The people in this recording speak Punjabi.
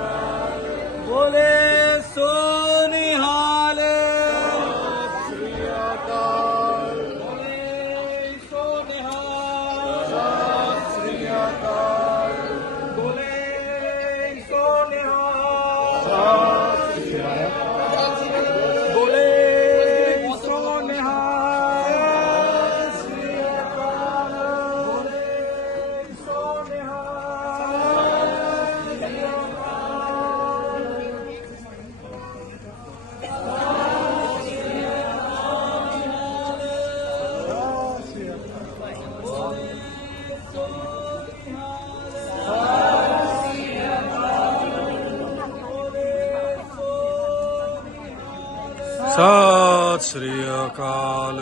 Bye. ਸਤਿ ਸ੍ਰੀ ਅਕਾਲ।